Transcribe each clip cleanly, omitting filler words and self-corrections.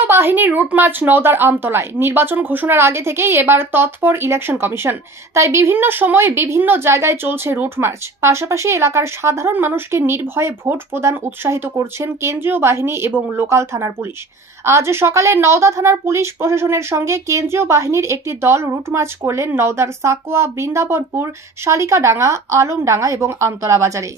কেন্দ্রীয় বাহিনীর route march নওদার আমতলায়। নির্বাচন ঘোষণার আগে থেকেই এবার তৎপর ইলেকশন কমিশন, তাই বিভিন্ন সময়ে বিভিন্ন জায়গায় চলছে রুট মার্চ। পাশাপাশি এলাকার সাধারণ মানুষকে নির্ভয়ে ভোট প্রদান উৎসাহিত করছেন কেন্দ্রীয় বাহিনী এবং লোকাল থানার পুলিশ। আজ সকালে নওদা থানার পুলিশ প্রশাসনের সঙ্গে কেন্দ্রীয় বাহিনীর একটি দল রুট মার্চ করলেন নওদার সাকোয়া, বৃন্দাবনপুর, শালিকাডাঙ্গা, আলমডাঙ্গা এবং আমতলা বাজারে।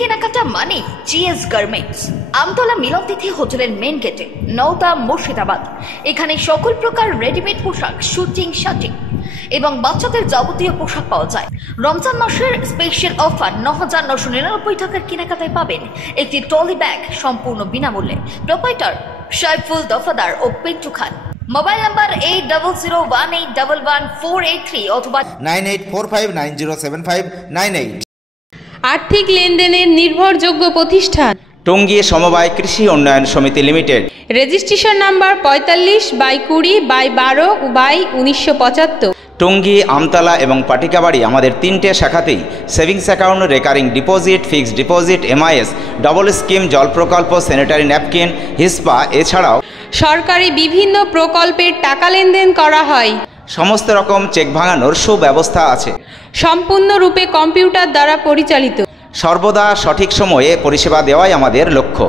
কেনাকাটা মানে জিএস গার্মেন্টস, আমতলা মিলনতিথি হোটেলের মেন গেটে, নওদা, মুর্শিদাবাদ। এখানে সকল প্রকার রেডিমেড পোশাক, শুটিং, শার্টিং এবং বাচ্চাদের যাবতীয় পোশাক পাওয়া যায়। রমজান মাসের স্পেশাল অফার ৯,৯৯৯ টাকার কেনাকাটায় পাবেন একটি ট্রলি ব্যাগ সম্পূর্ণ বিনামূল্যে। প্রোপাইটার সাইফুল দফাদার ও পিন্টু খান। মোবাইল নাম্বার 8001811483 অথবা 9845907598। আর্থিক লেনদেনের নির্ভরযোগ্য প্রতিষ্ঠান টঙ্গী সমবায় কৃষি উন্নয়ন সমিতি limited. Registration number 45/20/12/1975। Tongi, Amtala এবং পাটিকাবাড়ি আমাদের 3টে শাখাতেই savings account, recurring deposit, fixed deposit, MIS, double scheme, জল প্রকল্প, স্যানিটারি ন্যাপকিন, হিসপা, এছাড়াও সরকারি বিভিন্ন প্রকল্পের টাকা লেনদেন করা হয়। সমস্ত রকম চেক ভাঙানোর সুব্যবস্থা আছে। সম্পূর্ণরূপে কম্পিউটার দ্বারা পরিচালিত। সর্বদা সঠিক সময়ে পরিষেবা দেওয়াই আমাদের লক্ষ্য।